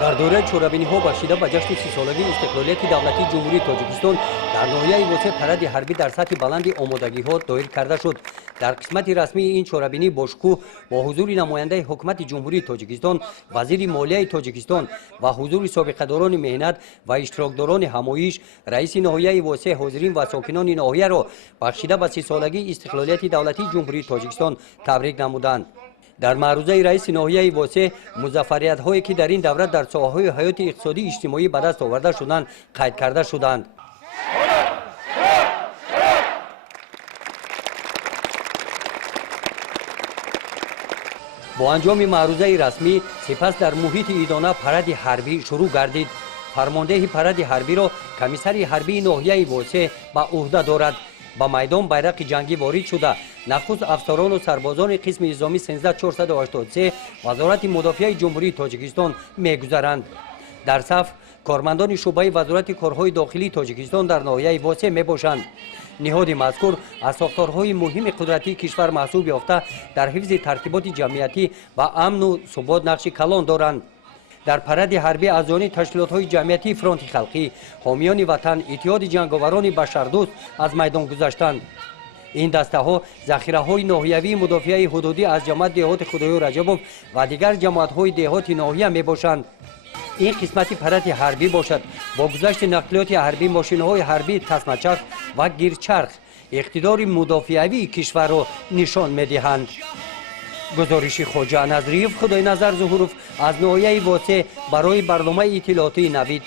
дар дораи чорабиниҳо бахшида ба ҷашни 30-солагии истиқлолияти давлатии ҷумҳурии Тоҷикистон дар ноҳияи восеъ паради ҳарбӣ дар сатҳи баланди омодагиҳо доир карда шуд. дар қисмати расмии ин чорабинӣ бошукӯҳ бо ҳузури намояндаи ҳукумати ҷумҳурии Тоҷикистон, вазири молияи Тоҷикистон ва ҳузури собиқадорони меҳнат ва иштирокдорони ҳамоиш, раиси ноҳияи восеъ ҳозирин ва сокинони ноҳияро бахшида ба 30-солагии истиқлолияти давлатии ҷумҳурии Тоҷикистон табрик намуданд. дар маърузаи раиси ноҳияи восеъ музаффариятҳое ки дар ин давра дар соҳаҳои ҳаёти иқтисодӣ иҷтимоӣ ба даст оварда шуданд қайд карда шуданд. бо анҷоми маърузаи расмӣ сипас дар муҳити идона паради ҳарбӣ шурӯъ гардид. фармондеҳи паради ҳарбиро комиссари ҳарбии ноҳияи восеъ ба уҳда дорад. ба майдон байрақи ҷангӣ ворид шуда нахуст афсарону сарбозони қисми низоми 13483 вазорати мудофиаи ҷумҳурии Тоҷикистон мегузаранд. дар саф кормандони шуъбаи вазорати корҳои дохилии Тоҷикистон дар ноҳияи восеъ мебошанд. ниҳоди мазкур аз сохторҳои муҳими қудратии кишвар маҳсуб ёфта дар ҳифзи тартиботи ҷамъиятӣ ва амну субот нақши калон доранд. дар паради ҳарбӣ аъзоёни ташкилотҳои ҷамъиятии фронти халқӣ, ҳомиёни ватан, иттиҳоди ҷанговарони башардӯст аз майдон гузаштанд. ин дастаҳо захираҳои ноҳиявии мудофиаи ҳудудӣ аз ҷамоат деҳоти Худоё Раҷабов ва дигар ҷамоатҳои деҳоти ноҳия мебошанд. ин қисмати паради ҳарбӣ бошад бо гузашти нақлиёти ҳарбӣ, мошинаҳои ҳарбии тасмачарх ва гирчарх иқтидори мудофиавии кишварро нишон медиҳанд. гузориши хоҷа Назриев, Худойназар Зуҳуров аз ноҳияи восеъ барои барномаи иттилоотии Навид.